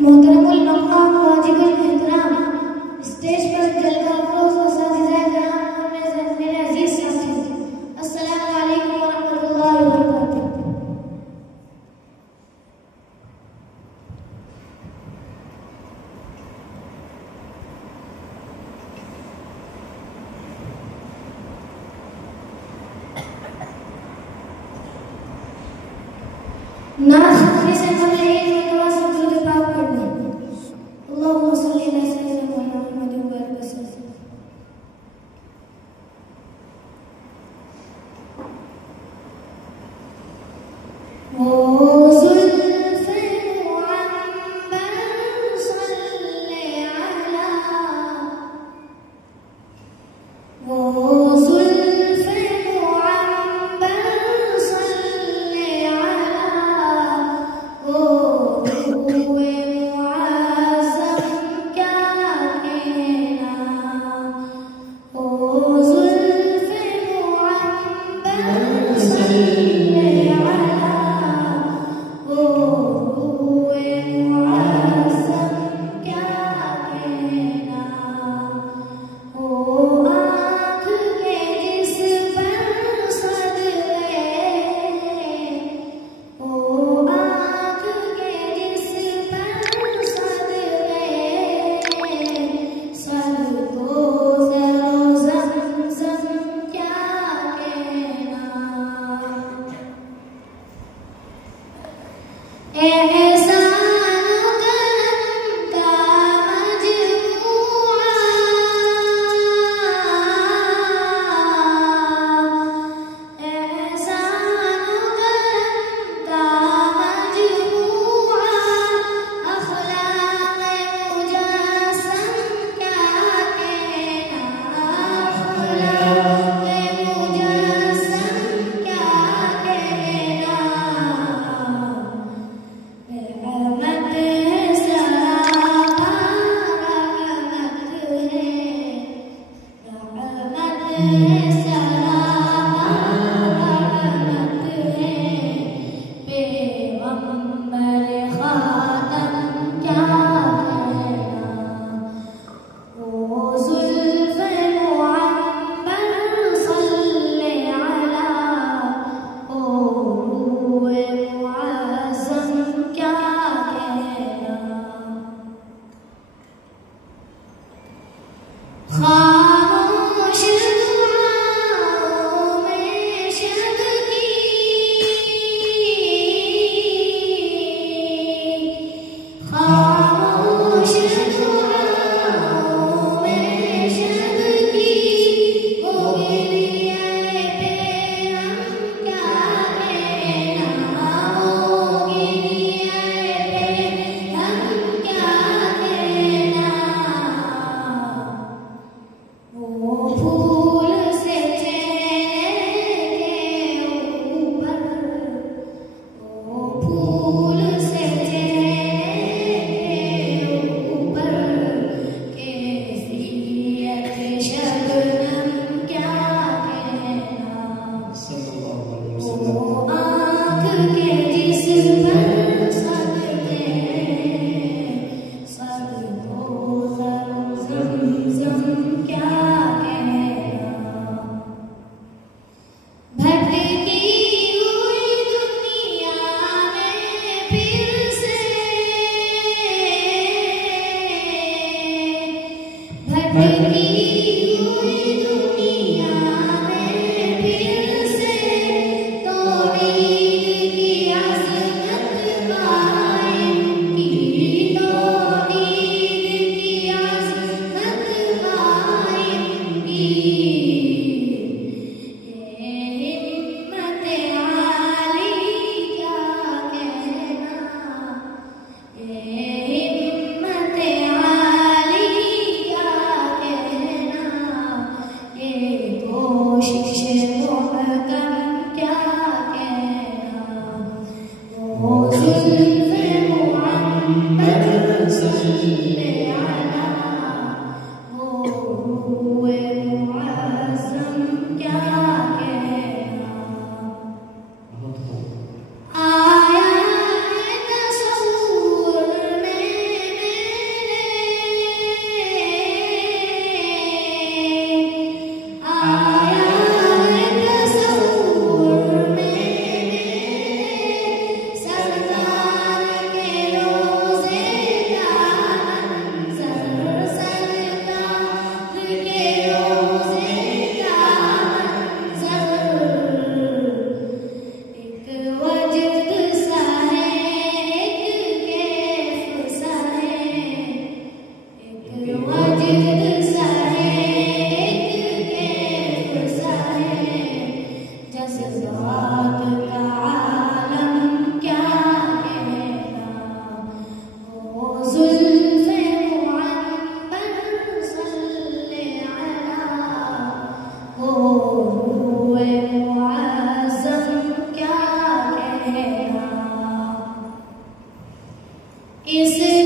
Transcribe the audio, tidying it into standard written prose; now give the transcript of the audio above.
मोहतरमुल मक़ाम वाजिबुल एहतराम स्टेज पर जलवा अफरोज़ व साजिदाए कराम और मेरे अजीज साथियों, अस्सलामु अलैकुम व रहमतुल्लाहि व बरकातुहू। नाज़ खुदी से पहले एक नवाज़ दुरूद पाक पढ़ लें। अल्लाहुम्मा सल्ली अला सय्यिदिना मुहम्मद व बारिक वसल्लम। वो ज़ुल्फ़े मुअम्बर सल्ले अला, वो ज़ुल्फ़े मुअम्बर सल्ले अला, वो हुए मुअज़्ज़म क्या कहना, वो ज़ुल्फ़े मुअम्बर सल्ले अला, वो हुए मुअज़्ज़म क्या कहना, ओ आँख के जिस पर सदके, ओ आँख के जिस पर सदके, सद को ज़रो ज़मज़म क्या कहना, एहसान करम का मजमूआ, एहसान करम का मजमूआ, अख़लाक़ मुजस्सम क्या कहना, अख़लाक़ मुजस्सम क्या कहना, रहमत है सरापा, रहमत है सरापा, रहमत है पैगंबर ख़ातम क्या कहना, ओ ज़ुल्फ़े मुअम्बर सल्ले अला, ओ रूहे मुअज़्ज़म क्या कहना, खामोश दुआओं में शब की, खामोश दुआओं में शब की, वो गिरिए बेरहम क्या कहना, वो गिरिए बेरहम क्या कहना, वो फूल से चेहरे के ऊपर, वो फूल से चेहरे के ऊपर, कैफियत शबनम क्या कहना, वो आँख के जिस पर सदके, सद को ज़रो ज़मज़म क्या कहना, भटकी हुई दुनिया में फिर से, भटकी हुई दुनिया में फिर से, तौहीद की अज़मत कायम की, तौहीद की अज़मत कायम की, ये हिम्मत आली क्या कहना, ये हिम्मत आली क्या कहना, इस